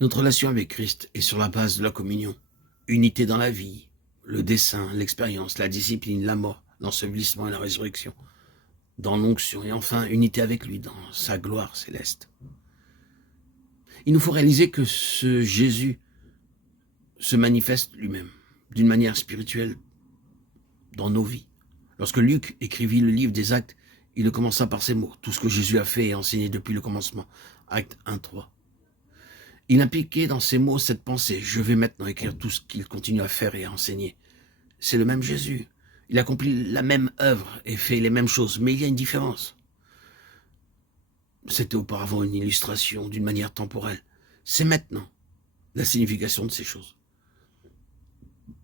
Notre relation avec Christ est sur la base de la communion. Unité dans la vie, le dessein, l'expérience, la discipline, la mort, l'ensevelissement et la résurrection, dans l'onction, et enfin unité avec lui dans sa gloire céleste. Il nous faut réaliser que ce Jésus se manifeste lui-même d'une manière spirituelle dans nos vies. Lorsque Luc écrivit le livre des Actes, il commença par ces mots: tout ce que Jésus a fait et enseigné depuis le commencement. Acte 1:3. Il impliquait dans ces mots cette pensée: je vais maintenant écrire tout ce qu'il continue à faire et à enseigner. C'est le même Jésus. Il accomplit la même œuvre et fait les mêmes choses, mais il y a une différence. C'était auparavant une illustration d'une manière temporelle. C'est maintenant la signification de ces choses,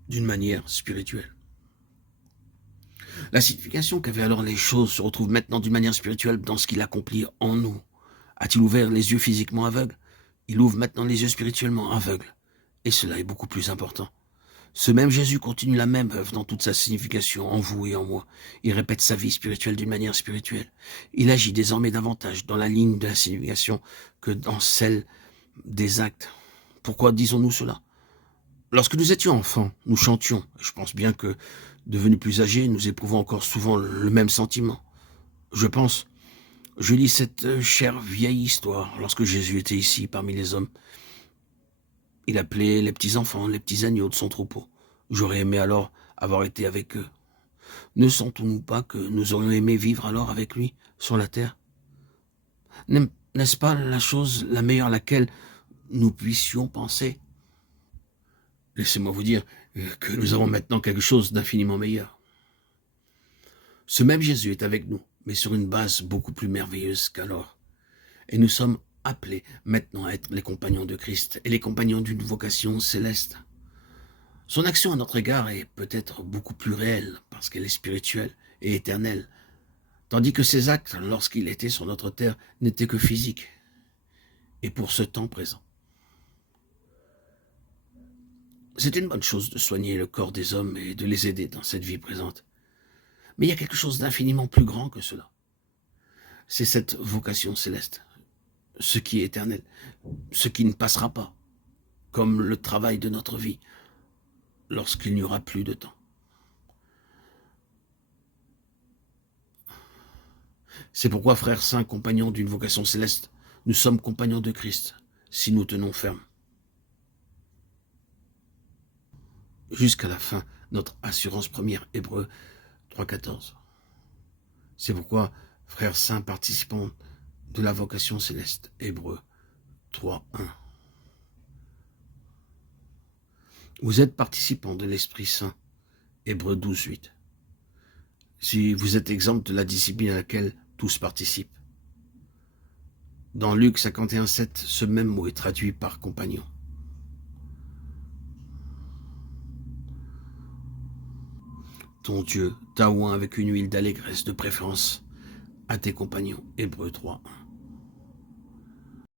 d'une manière spirituelle. La signification qu'avaient alors les choses se retrouve maintenant d'une manière spirituelle dans ce qu'il accomplit en nous. A-t-il ouvert les yeux physiquement aveugles? Il ouvre maintenant les yeux spirituellement aveugles. Et cela est beaucoup plus important. Ce même Jésus continue la même œuvre dans toute sa signification en vous et en moi. Il répète sa vie spirituelle d'une manière spirituelle. Il agit désormais davantage dans la ligne de la signification que dans celle des actes. Pourquoi disons-nous cela? Lorsque nous étions enfants, nous chantions. Je pense bien que, devenus plus âgés, nous éprouvons encore souvent le même sentiment. Je lis cette chère vieille histoire lorsque Jésus était ici parmi les hommes. Il appelait les petits-enfants, les petits agneaux de son troupeau. J'aurais aimé alors avoir été avec eux. Ne sentons-nous pas que nous aurions aimé vivre alors avec lui, sur la terre? N'est-ce pas la chose la meilleure à laquelle nous puissions penser? Laissez-moi vous dire que nous avons maintenant quelque chose d'infiniment meilleur. Ce même Jésus est avec nous, mais sur une base beaucoup plus merveilleuse qu'alors. Et nous sommes appelés maintenant à être les compagnons de Christ et les compagnons d'une vocation céleste. Son action à notre égard est peut-être beaucoup plus réelle parce qu'elle est spirituelle et éternelle, tandis que ses actes, lorsqu'il était sur notre terre, n'étaient que physiques et pour ce temps présent. C'est une bonne chose de soigner le corps des hommes et de les aider dans cette vie présente. Mais il y a quelque chose d'infiniment plus grand que cela. C'est cette vocation céleste, ce qui est éternel, ce qui ne passera pas, comme le travail de notre vie, lorsqu'il n'y aura plus de temps. C'est pourquoi, frères saints, compagnons d'une vocation céleste, nous sommes compagnons de Christ, si nous tenons ferme. Jusqu'à la fin, notre assurance première, Hébreux 3:14. C'est pourquoi, frères saints, participants de la vocation céleste, Hébreux 3:1. Vous êtes participants de l'Esprit Saint, Hébreux 12:8. Si vous êtes exempt de la discipline à laquelle tous participent. Dans Luc 51:7, ce même mot est traduit par compagnon. Ton Dieu t'a oint avec une huile d'allégresse de préférence à tes compagnons, Hébreux 3:1.